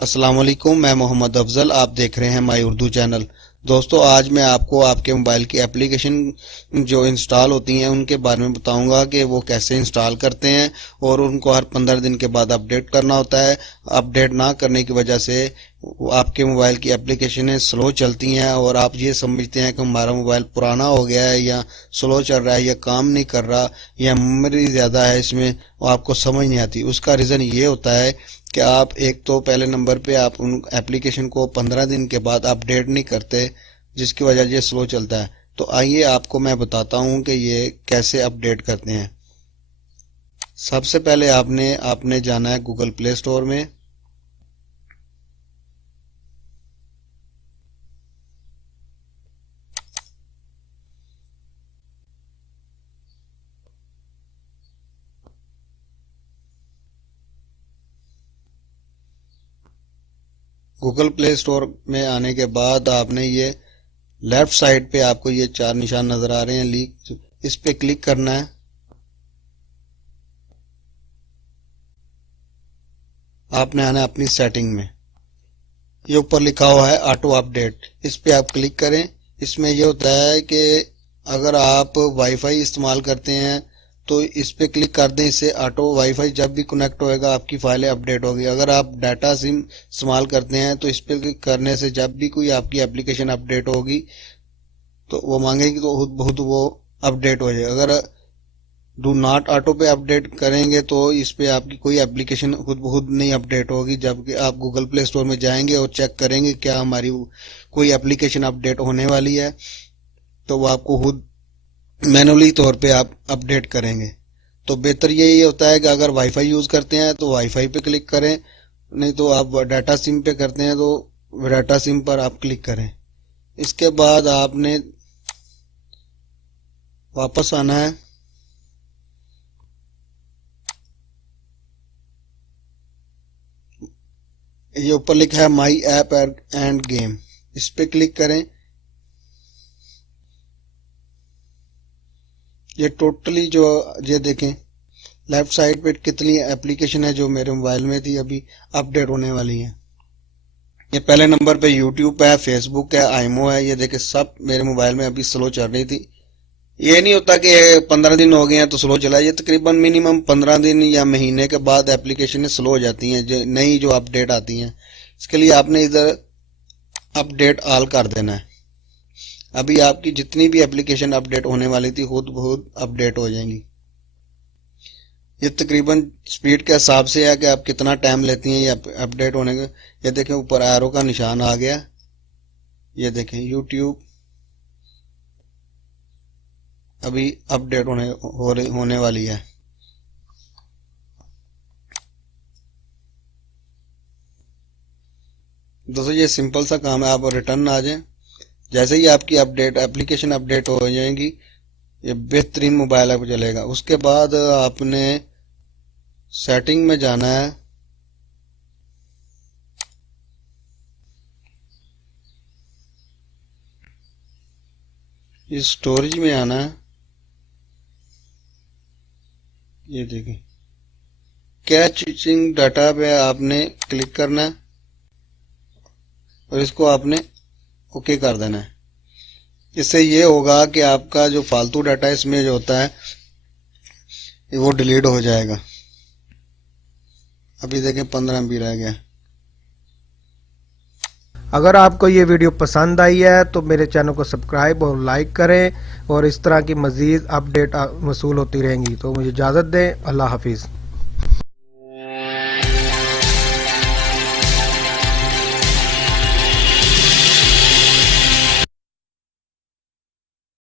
अस्सलाम वालेकुम, मैं मोहम्मद अफजल। आप देख रहे हैं माई उर्दू चैनल। दोस्तों, आज मैं आपको आपके मोबाइल की एप्लीकेशन जो इंस्टॉल होती हैं उनके बारे में बताऊंगा कि वो कैसे इंस्टॉल करते हैं और उनको हर 15 दिन के बाद अपडेट करना होता है। अपडेट ना करने की वजह से आपके मोबाइल की एप्लीकेशनें स्लो चलती हैं और आप ये समझते हैं कि हमारा मोबाइल पुराना हो गया है या स्लो चल रहा है या काम नहीं कर रहा या मेमोरी ज़्यादा है इसमें, और आपको समझ नहीं आती। उसका रीज़न ये होता है कि आप एक तो पहले नंबर पे आप उन एप्लीकेशन को 15 दिन के बाद अपडेट नहीं करते, जिसकी वजह ये स्लो चलता है। तो आइए आपको मैं बताता हूँ कि ये कैसे अपडेट करते हैं। सबसे पहले आपने जाना है गूगल प्ले स्टोर में। गूगल प्ले स्टोर में आने के बाद आपने ये लेफ्ट साइड पे आपको ये 4 निशान नजर आ रहे हैं लीक, इस पे क्लिक करना है। आपने आना है अपनी सेटिंग में। ये ऊपर लिखा हुआ है ऑटो अपडेट, इस पे आप क्लिक करें। इसमें ये होता है कि अगर आप वाईफाई इस्तेमाल करते हैं तो इस पे क्लिक कर दें। इससे ऑटो वाईफाई जब भी कनेक्ट होएगा आपकी फाइलें अपडेट होगी। अगर आप डाटा सिम इस्तेमाल करते हैं तो इस पे क्लिक करने से जब भी कोई आपकी एप्लीकेशन अपडेट होगी तो वो मांगेगी तो खुद बहुत वो अपडेट हो जाएगा। अगर डू नॉट ऑटो पे अपडेट करेंगे तो इस पे आपकी कोई एप्लीकेशन खुद ब खुद नहीं अपडेट होगी। जबकि आप गूगल प्ले स्टोर में जाएंगे और चेक करेंगे क्या हमारी कोई एप्लीकेशन अपडेट होने वाली है, तो वो आपको खुद मैनुअली तौर पे आप अपडेट करेंगे। तो बेहतर यही होता है कि अगर वाईफाई यूज करते हैं तो वाईफाई पे क्लिक करें, नहीं तो आप डाटा सिम पे करते हैं तो डाटा सिम पर आप क्लिक करें। इसके बाद आपने वापस आना है। ये ऊपर लिखा है माई ऐप एंड गेम, इस पे क्लिक करें। ये टोटली जो ये देखें लेफ्ट साइड पे कितनी एप्लीकेशन है जो मेरे मोबाइल में थी अभी अपडेट होने वाली है। ये पहले नंबर पे यूट्यूब है, फेसबुक है, आईमो है। ये देखें सब मेरे मोबाइल में अभी स्लो चल रही थी। ये नहीं होता कि 15 दिन हो गए हैं तो स्लो चला, ये तकरीबन मिनिमम 15 दिन या महीने के बाद एप्लीकेशन स्लो हो जाती हैं जो नई जो अपडेट आती हैं। इसके लिए आपने इधर अपडेट ऑल कर देना है। अभी आपकी जितनी भी एप्लीकेशन अपडेट होने वाली थी खुद बहुत अपडेट हो जाएंगी। ये तकरीबन स्पीड के हिसाब से है कि आप कितना टाइम लेती हैं ये अपडेट होने का। ये देखें ऊपर एरो का निशान आ गया। ये देखें यूट्यूब अभी अपडेट होने वाली है। दोस्तों, ये सिंपल सा काम है। आप रिटर्न आ जाएं। जैसे ही आपकी एप्लीकेशन अपडेट हो जाएगी ये बेहतरीन मोबाइल ऐप चलेगा। उसके बाद आपने सेटिंग में जाना है। इस स्टोरेज में आना है। ये देखें कैचिंग डाटा पे आपने क्लिक करना है और इसको आपने ओके कर देना है। इससे ये होगा कि आपका जो फालतू डाटा इसमें जो होता है वो डिलीट हो जाएगा। अभी देखें 15 MB रह गया। अगर आपको ये वीडियो पसंद आई है तो मेरे चैनल को सब्सक्राइब और लाइक करें और इस तरह की मज़ीद अपडेट वसूल होती रहेंगी। तो मुझे इजाज़त दें। अल्लाह हाफिज़।